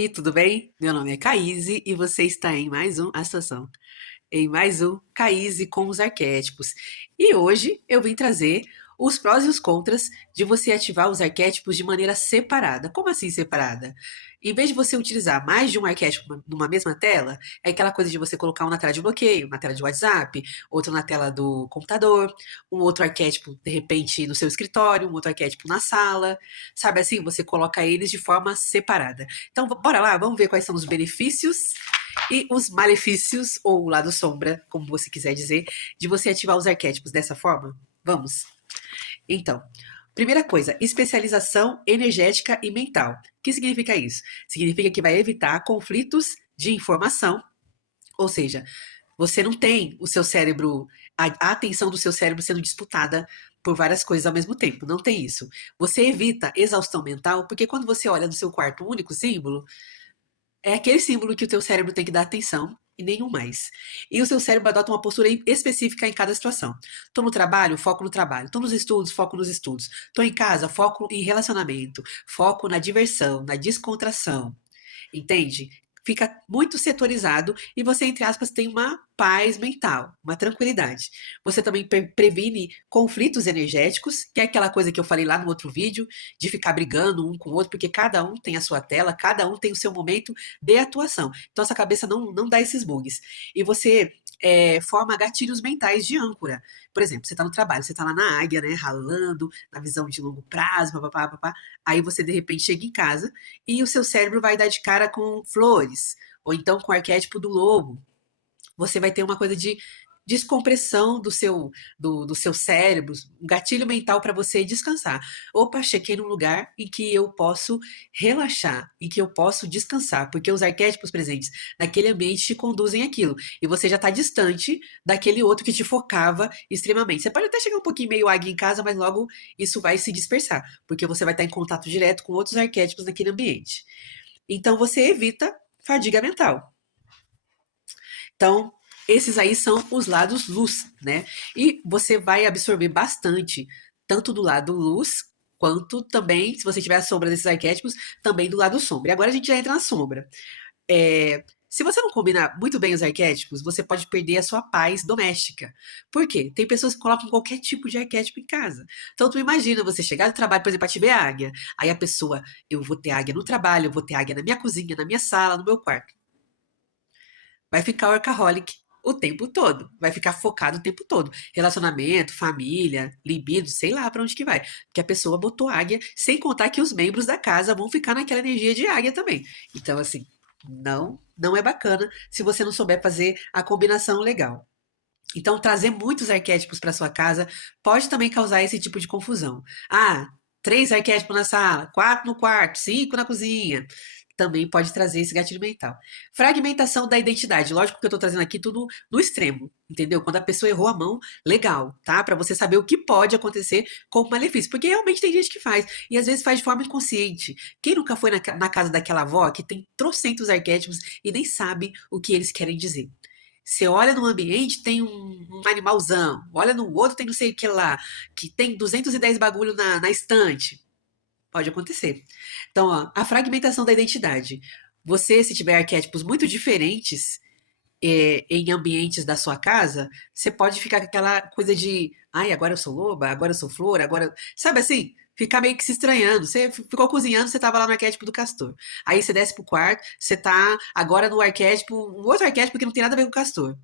E tudo bem? Meu nome é Caíse e você está em mais um A Estação. Em mais um Caíse com os arquétipos. E hoje eu vim trazer os prós e os contras de você ativar os arquétipos de maneira separada. Como assim separada? Em vez de você utilizar mais de um arquétipo numa mesma tela, é aquela coisa de você colocar um na tela de bloqueio, na tela de WhatsApp, outro na tela do computador, um outro arquétipo, de repente, no seu escritório, um outro arquétipo na sala. Sabe assim? Você coloca eles de forma separada. Então, bora lá, vamos ver quais são os benefícios e os malefícios, ou o lado sombra, como você quiser dizer, de você ativar os arquétipos dessa forma? Vamos? Então, primeira coisa, especialização energética e mental. O que significa isso? Significa que vai evitar conflitos de informação, ou seja, você não tem o seu cérebro, a atenção do seu cérebro sendo disputada por várias coisas ao mesmo tempo. Não tem isso. Você evita exaustão mental, porque quando você olha no seu quarto um único símbolo, é aquele símbolo que o teu cérebro tem que dar atenção e nenhum mais. E o seu cérebro adota uma postura específica em cada situação. Tô no trabalho, foco no trabalho. Tô nos estudos, foco nos estudos. Tô em casa, foco em relacionamento. Foco na diversão, na descontração. Entende? Fica muito setorizado e você, entre aspas, tem uma paz mental, uma tranquilidade. Você também previne conflitos energéticos, que é aquela coisa que eu falei lá no outro vídeo, de ficar brigando um com o outro, porque cada um tem a sua tela, cada um tem o seu momento de atuação. Então, essa cabeça não dá esses bugs. E você forma gatilhos mentais de âncora. Por exemplo, você está no trabalho, você está lá na águia, né, ralando, na visão de longo prazo, papapá, papá. Aí você, de repente, chega em casa e o seu cérebro vai dar de cara com flores, ou então com o arquétipo do lobo. Você vai ter uma coisa de descompressão do seu cérebro, um gatilho mental para você descansar. Opa, cheguei num lugar em que eu posso relaxar, em que eu posso descansar, porque os arquétipos presentes naquele ambiente te conduzem àquilo, e você já está distante daquele outro que te focava extremamente. Você pode até chegar um pouquinho meio águia em casa, mas logo isso vai se dispersar, porque você vai estar em contato direto com outros arquétipos naquele ambiente. Então você evita fadiga mental. Então, esses aí são os lados luz, né? E você vai absorver bastante, tanto do lado luz, quanto também, se você tiver a sombra desses arquétipos, também do lado sombra. E agora a gente já entra na sombra. Se você não combinar muito bem os arquétipos, você pode perder a sua paz doméstica. Por quê? Tem pessoas que colocam qualquer tipo de arquétipo em casa. Então, tu imagina você chegar do trabalho, por exemplo, para te ver águia. Aí a pessoa, eu vou ter águia no trabalho, eu vou ter águia na minha cozinha, na minha sala, no meu quarto. Vai ficar workaholic o tempo todo. Vai ficar focado o tempo todo. Relacionamento, família, libido, sei lá pra onde que vai. Porque a pessoa botou águia, sem contar que os membros da casa vão ficar naquela energia de águia também. Então, assim, não é bacana se você não souber fazer a combinação legal. Então, trazer muitos arquétipos para sua casa pode também causar esse tipo de confusão. Ah, 3 arquétipos na sala, 4 no quarto, 5 na cozinha. Também pode trazer esse gatilho mental. Fragmentação da identidade. Lógico que eu estou trazendo aqui tudo no extremo, entendeu? Quando a pessoa errou a mão, legal, tá? Para você saber o que pode acontecer como malefício. Porque realmente tem gente que faz. E às vezes faz de forma inconsciente. Quem nunca foi na casa daquela avó que tem trocentos arquétipos e nem sabe o que eles querem dizer? Você olha num ambiente, tem um animalzão. Olha no outro, tem não sei o que lá. Que tem 210 bagulho na estante. Pode acontecer. Então, ó, a fragmentação da identidade. Você, se tiver arquétipos muito diferentes em ambientes da sua casa, você pode ficar com aquela coisa de, ai, agora eu sou loba, agora eu sou flor, agora. Sabe assim? Ficar meio que se estranhando. Você ficou cozinhando, você tava lá no arquétipo do castor. Aí você desce pro quarto, você tá agora no arquétipo, um outro arquétipo que não tem nada a ver com o castor.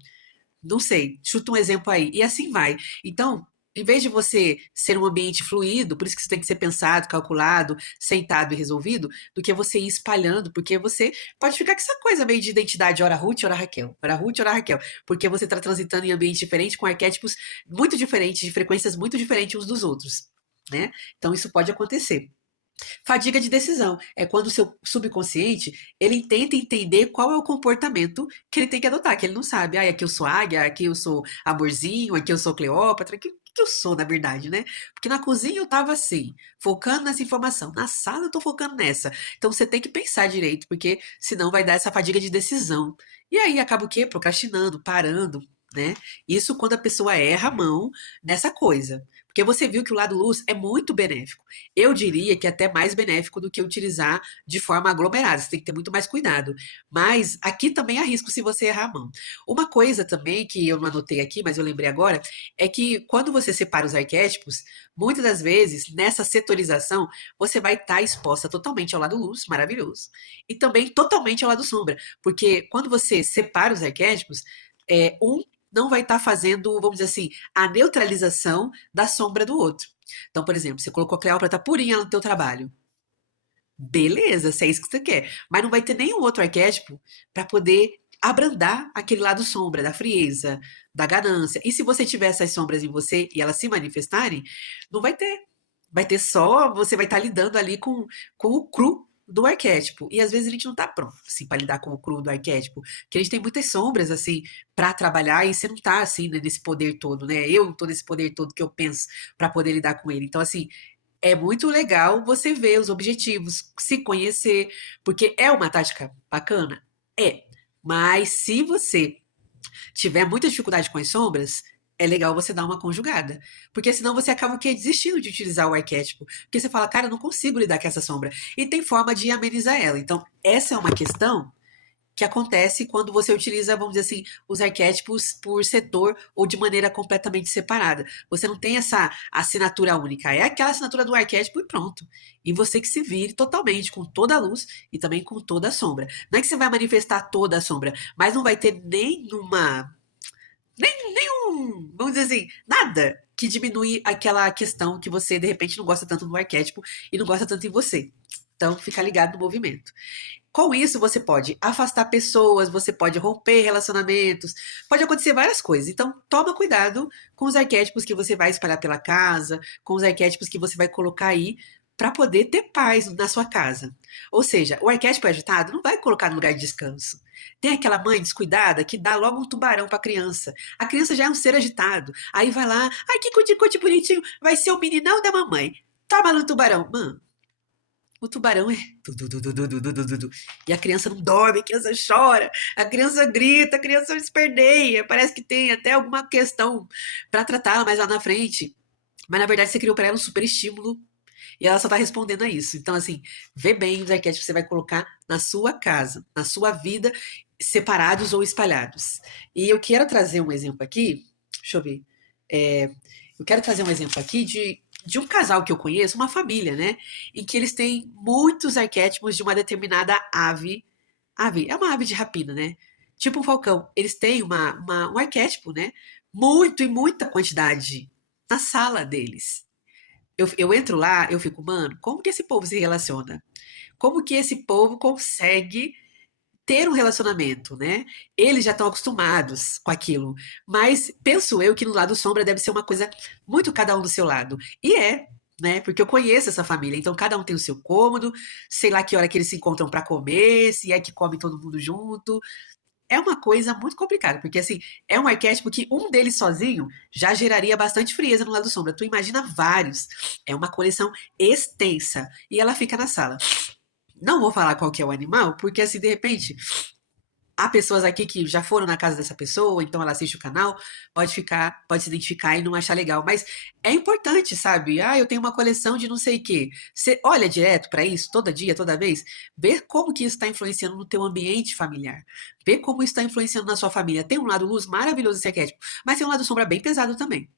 Não sei, chuta um exemplo aí. E assim vai. Então, em vez de você ser um ambiente fluido, por isso que você tem que ser pensado, calculado, sentado e resolvido, do que você ir espalhando, porque você pode ficar com essa coisa meio de identidade, ora Ruth, ora Raquel, ora Ruth, ora Raquel, porque você está transitando em ambientes diferentes, com arquétipos muito diferentes, de frequências muito diferentes uns dos outros, né? Então isso pode acontecer. Fadiga de decisão é quando o seu subconsciente ele tenta entender qual é o comportamento que ele tem que adotar, que ele não sabe. Ah, aqui eu sou águia, aqui eu sou amorzinho, aqui eu sou Cleópatra, que eu sou, na verdade, né? Porque na cozinha eu tava assim, focando nessa informação. Na sala eu tô focando nessa. Então você tem que pensar direito, porque senão vai dar essa fadiga de decisão. E aí acaba o quê? Procrastinando, parando, né? Isso quando a pessoa erra a mão nessa coisa. Porque você viu que o lado luz é muito benéfico. Eu diria que é até mais benéfico do que utilizar de forma aglomerada. Você tem que ter muito mais cuidado. Mas aqui também há risco se você errar a mão. Uma coisa também que eu não anotei aqui, mas eu lembrei agora, é que quando você separa os arquétipos, muitas das vezes, nessa setorização, você vai estar exposta totalmente ao lado luz, maravilhoso, e também totalmente ao lado sombra. Porque quando você separa os arquétipos, um não vai estar fazendo, vamos dizer assim, a neutralização da sombra do outro. Então, por exemplo, você colocou a Cleópatra purinha no teu trabalho. Beleza, se é isso que você quer. Mas não vai ter nenhum outro arquétipo para poder abrandar aquele lado sombra, da frieza, da ganância. E se você tiver essas sombras em você e elas se manifestarem, não vai ter. Vai ter só, você vai estar lidando ali com o cru do arquétipo. E às vezes a gente não está pronto, assim, para lidar com o cru do arquétipo. Porque a gente tem muitas sombras, assim, para trabalhar e você não está assim, né, nesse poder todo, né? Eu não tô nesse poder todo que eu penso para poder lidar com ele. Então, assim, é muito legal você ver os objetivos, se conhecer, porque é uma tática bacana? É. Mas se você tiver muita dificuldade com as sombras, é legal você dar uma conjugada. Porque senão você acaba o quê? Desistindo de utilizar o arquétipo. Porque você fala, cara, eu não consigo lidar com essa sombra. E tem forma de amenizar ela. Então, essa é uma questão que acontece quando você utiliza, vamos dizer assim, os arquétipos por setor ou de maneira completamente separada. Você não tem essa assinatura única, é aquela assinatura do arquétipo e pronto. E você que se vire totalmente, com toda a luz e também com toda a sombra. Não é que você vai manifestar toda a sombra, mas não vai ter nenhum, vamos dizer assim, nada que diminui aquela questão que você, de repente, não gosta tanto do arquétipo e não gosta tanto em você. Então, fica ligado no movimento. Com isso, você pode afastar pessoas, você pode romper relacionamentos, pode acontecer várias coisas. Então, toma cuidado com os arquétipos que você vai espalhar pela casa, com os arquétipos que você vai colocar aí para poder ter paz na sua casa. Ou seja, o arquétipo agitado não vai colocar no lugar de descanso. Tem aquela mãe descuidada que dá logo um tubarão para a criança. A criança já é um ser agitado. Aí vai lá, ai que cuti-cuti bonitinho, vai ser o meninão da mamãe. Toma no tubarão. Mano, o tubarão é. E a criança não dorme, a criança chora, a criança grita, a criança esperneia. Parece que tem até alguma questão para tratá-la mais lá na frente. Mas na verdade você criou para ela um super estímulo e ela só tá respondendo a isso. Então, assim, vê bem os arquétipos que você vai colocar na sua casa, na sua vida, separados ou espalhados. E eu quero trazer um exemplo aqui. Deixa eu ver. É, eu quero trazer um exemplo aqui de um casal que eu conheço, uma família, né? Em que eles têm muitos arquétipos de uma determinada ave. Ave, é uma ave de rapina, né? Tipo um falcão. Eles têm um arquétipo, né? Muito e muita quantidade na sala deles. Eu entro lá, eu fico, mano, como que esse povo se relaciona? Como que esse povo consegue ter um relacionamento, né? Eles já estão acostumados com aquilo. Mas penso eu que no lado sombra deve ser uma coisa muito cada um do seu lado. E é, né? Porque eu conheço essa família. Então cada um tem o seu cômodo, sei lá que hora que eles se encontram para comer, se é que come todo mundo junto. É uma coisa muito complicada, porque assim, é um arquétipo que um deles sozinho já geraria bastante frieza no lado sombra. Tu imagina vários. É uma coleção extensa. E ela fica na sala. Não vou falar qual que é o animal, porque assim, de repente, há pessoas aqui que já foram na casa dessa pessoa, então ela assiste o canal, pode se identificar e não achar legal, mas é importante, sabe? Ah, eu tenho uma coleção de não sei o quê. Você olha direto para isso, todo dia, toda vez, ver como que isso está influenciando no teu ambiente familiar, ver como isso está influenciando na sua família. Tem um lado luz maravilhoso esse arquétipo, mas tem um lado sombra bem pesado também.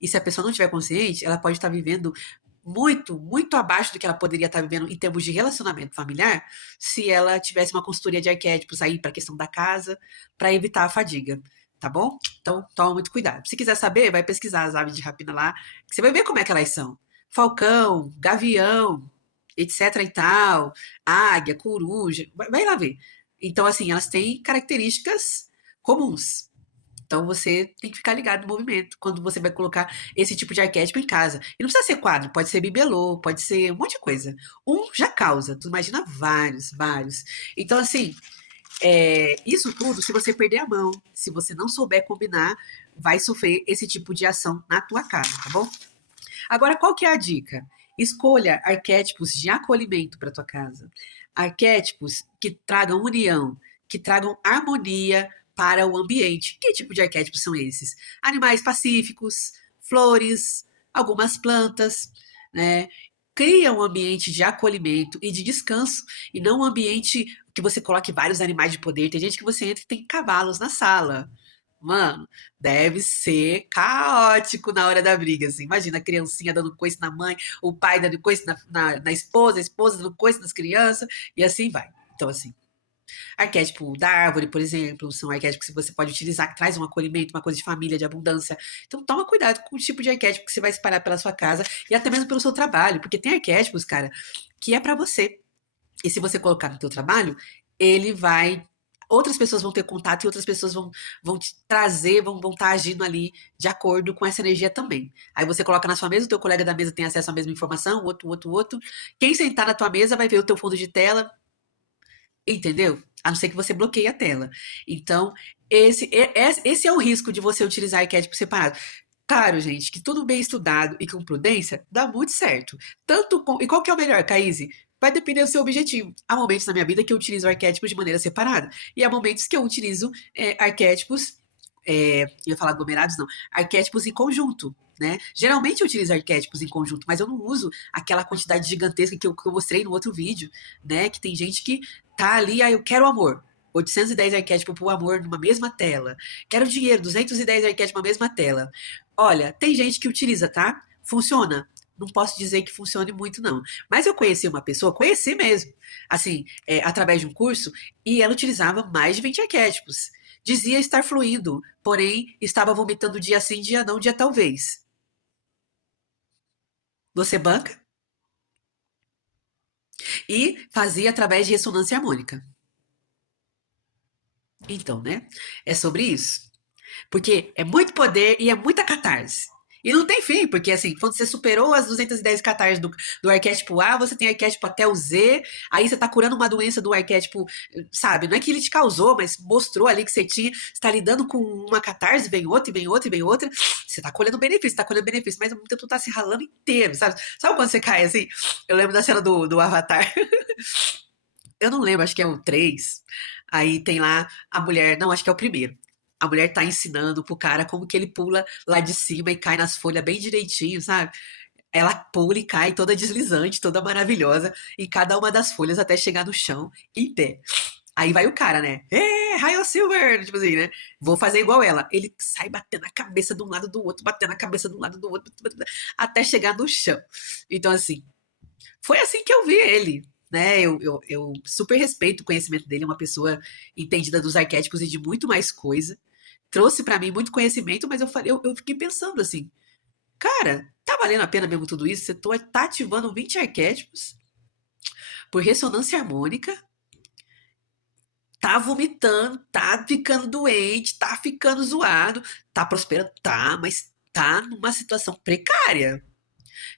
E se a pessoa não estiver consciente, ela pode estar vivendo muito, muito abaixo do que ela poderia estar vivendo em termos de relacionamento familiar, se ela tivesse uma consultoria de arquétipos aí para a questão da casa, para evitar a fadiga, tá bom? Então, toma muito cuidado. Se quiser saber, vai pesquisar as aves de rapina lá, que você vai ver como é que elas são. Falcão, gavião, etc e tal, águia, coruja, vai lá ver. Então, assim, elas têm características comuns. Então você tem que ficar ligado no movimento quando você vai colocar esse tipo de arquétipo em casa. E não precisa ser quadro, pode ser bibelô, pode ser um monte de coisa. Um já causa, tu imagina vários, vários. Então, assim, isso tudo, se você perder a mão, se você não souber combinar, vai sofrer esse tipo de ação na tua casa, tá bom? Agora, qual que é a dica? Escolha arquétipos de acolhimento para tua casa. Arquétipos que tragam união, que tragam harmonia para o ambiente. Que tipo de arquétipos são esses? Animais pacíficos, flores, algumas plantas, né? Cria um ambiente de acolhimento e de descanso, e não um ambiente que você coloque vários animais de poder. Tem gente que você entra e tem cavalos na sala. Mano, deve ser caótico na hora da briga, assim. Imagina a criancinha dando coice na mãe, o pai dando coice na esposa, a esposa dando coice nas crianças, e assim vai. Então, assim, arquétipo da árvore, por exemplo, são arquétipos que você pode utilizar, que traz um acolhimento, uma coisa de família, de abundância. Então, toma cuidado com o tipo de arquétipo que você vai espalhar pela sua casa e até mesmo pelo seu trabalho, porque tem arquétipos, cara, que é pra você. E se você colocar no teu trabalho, ele vai. Outras pessoas vão ter contato e outras pessoas vão te trazer, vão estar agindo ali de acordo com essa energia também. Aí você coloca na sua mesa, o teu colega da mesa tem acesso à mesma informação, o outro, o outro, o outro. Quem sentar na tua mesa vai ver o teu fundo de tela, entendeu? A não ser que você bloqueie a tela. Então, esse é o risco de você utilizar arquétipo separado. Claro, gente, que tudo bem estudado e com prudência dá muito certo. E qual que é o melhor, Caíse? Vai depender do seu objetivo. Há momentos na minha vida que eu utilizo arquétipos de maneira separada. E há momentos que eu utilizo arquétipos. Eu ia falar aglomerados, não. Arquétipos em conjunto. Né? Geralmente eu utilizo arquétipos em conjunto, mas eu não uso aquela quantidade gigantesca que eu mostrei no outro vídeo, né? Que tem gente que tá ali, eu quero amor. 810 arquétipos pro amor numa mesma tela. Quero dinheiro, 210 arquétipos numa mesma tela. Olha, tem gente que utiliza, tá? Funciona. Não posso dizer que funcione muito, não. Mas eu conheci uma pessoa, conheci mesmo, assim, através de um curso, e ela utilizava mais de 20 arquétipos. Dizia estar fluindo, porém estava vomitando dia sim, dia não, dia talvez. Você banca? E fazia através de ressonância harmônica. Então, né? É sobre isso. Porque é muito poder e é muita catarse. E não tem fim, porque assim, quando você superou as 210 catarses do arquétipo A, você tem arquétipo até o Z, aí você tá curando uma doença do arquétipo, sabe? Não é que ele te causou, mas mostrou ali que você tinha, você tá lidando com uma catarse, vem outra, e vem outra, e vem outra, você tá colhendo benefício, tá colhendo benefício, mas ao mesmo tempo tu tá se ralando inteiro, sabe? Sabe quando você cai assim? Eu lembro da cena do Avatar. Eu não lembro, acho que é o 3. Aí tem lá a mulher, não, acho que é o primeiro. A mulher tá ensinando pro cara como que ele pula lá de cima e cai nas folhas bem direitinho, sabe? Ela pula e cai toda deslizante, toda maravilhosa, em cada uma das folhas até chegar no chão em pé. Aí vai o cara, né? Raio Silver! Tipo assim, né? Vou fazer igual ela. Ele sai batendo a cabeça de um lado do outro, batendo a cabeça de um lado do outro, até chegar no chão. Então, assim, foi assim que eu vi ele. Né, eu super respeito o conhecimento dele, é uma pessoa entendida dos arquétipos e de muito mais coisa. Trouxe pra mim muito conhecimento, mas eu fiquei pensando assim, cara, tá valendo a pena mesmo tudo isso? Você tá ativando 20 arquétipos por ressonância harmônica, tá vomitando, tá ficando doente, tá ficando zoado, tá prosperando, tá, mas tá numa situação precária.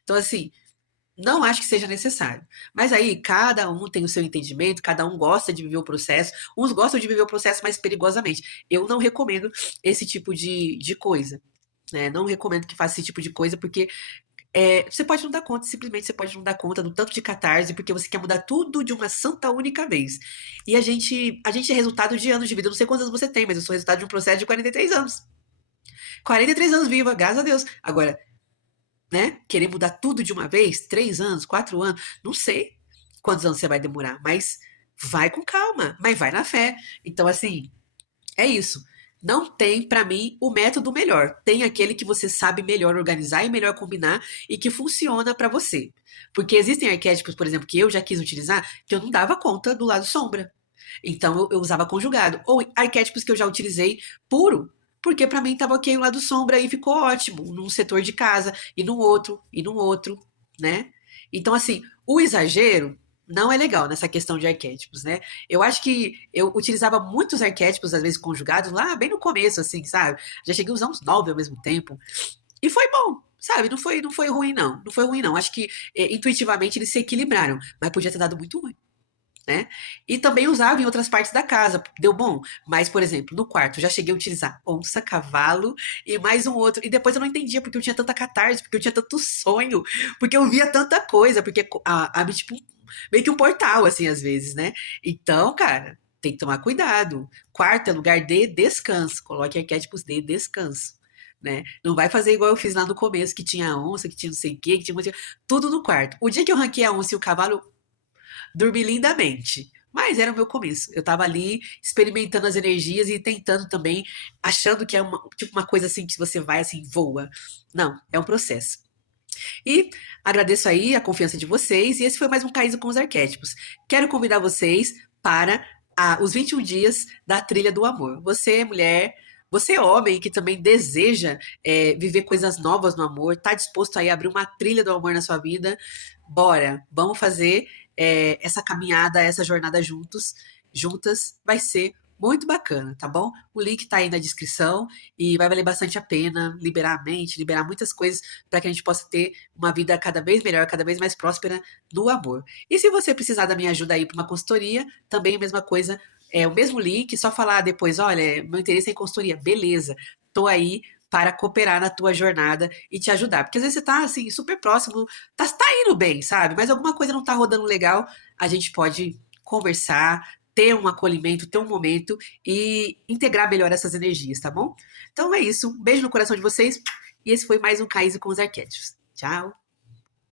Então, assim, não acho que seja necessário. Mas aí, cada um tem o seu entendimento, cada um gosta de viver o processo. Uns gostam de viver o processo mais perigosamente. Eu não recomendo esse tipo de coisa. Né? Não recomendo que faça esse tipo de coisa, porque você pode não dar conta, simplesmente você pode não dar conta do tanto de catarse, porque você quer mudar tudo de uma santa única vez. E a gente é resultado de anos de vida. Eu não sei quantos anos você tem, mas eu sou resultado de um processo de 43 anos. 43 anos viva, graças a Deus. Agora, né? Querer mudar tudo de uma vez, 3 anos, 4 anos, não sei quantos anos você vai demorar, mas vai com calma, mas vai na fé. Então, assim, é isso. Não tem, pra mim, o método melhor. Tem aquele que você sabe melhor organizar e melhor combinar e que funciona pra você. Porque existem arquétipos, por exemplo, que eu já quis utilizar, que eu não dava conta do lado sombra. Então eu usava conjugado. Ou arquétipos que eu já utilizei puro, porque pra mim tava ok o lado sombra e ficou ótimo num setor de casa e num outro, né? Então, assim, o exagero não é legal nessa questão de arquétipos, né? Eu acho que eu utilizava muitos arquétipos, às vezes conjugados, lá bem no começo, assim, sabe? Já cheguei a usar uns 9 ao mesmo tempo. E foi bom, sabe? Não foi ruim, não. Não foi ruim, não. Acho que intuitivamente eles se equilibraram, mas podia ter dado muito ruim, né? E também usava em outras partes da casa, deu bom. Mas, por exemplo, no quarto, já cheguei a utilizar onça, cavalo e mais um outro. E depois eu não entendia porque eu tinha tanta catarse, porque eu tinha tanto sonho, porque eu via tanta coisa, porque tipo, meio que um portal, assim, às vezes, né? Então, cara. tem que tomar cuidado. Quarto é lugar de descanso. Coloque arquétipos de descanso. Né? Não vai fazer igual eu fiz lá no começo, que tinha a onça, que tinha não sei o quê, que tinha tudo no quarto. O dia que eu ranquei a onça e o cavalo, dormi lindamente. Mas era o meu começo. Eu tava ali experimentando as energias e tentando também, achando que é tipo uma coisa assim que você vai assim, voa. Não, é um processo. E agradeço aí a confiança de vocês. E esse foi mais um Caído com os Arquétipos. Quero convidar vocês para os 21 dias da Trilha do Amor. Você, mulher, você, homem, que também deseja viver coisas novas no amor, está disposto aí a abrir uma trilha do amor na sua vida, bora, vamos fazer essa caminhada, essa jornada juntas, vai ser muito bacana, tá bom? O link tá aí na descrição e vai valer bastante a pena liberar a mente, liberar muitas coisas para que a gente possa ter uma vida cada vez melhor, cada vez mais próspera no amor. E se você precisar da minha ajuda aí para uma consultoria, também a mesma coisa, é o mesmo link, só falar depois, olha, meu interesse é em consultoria, beleza, tô aí para cooperar na tua jornada e te ajudar. Porque às vezes você tá assim, super próximo, tá indo bem, sabe? Mas alguma coisa não tá rodando legal, a gente pode conversar, ter um acolhimento, ter um momento e integrar melhor essas energias, tá bom? Então é isso. Um beijo no coração de vocês. E esse foi mais um Caíse com os Arquétipos. Tchau!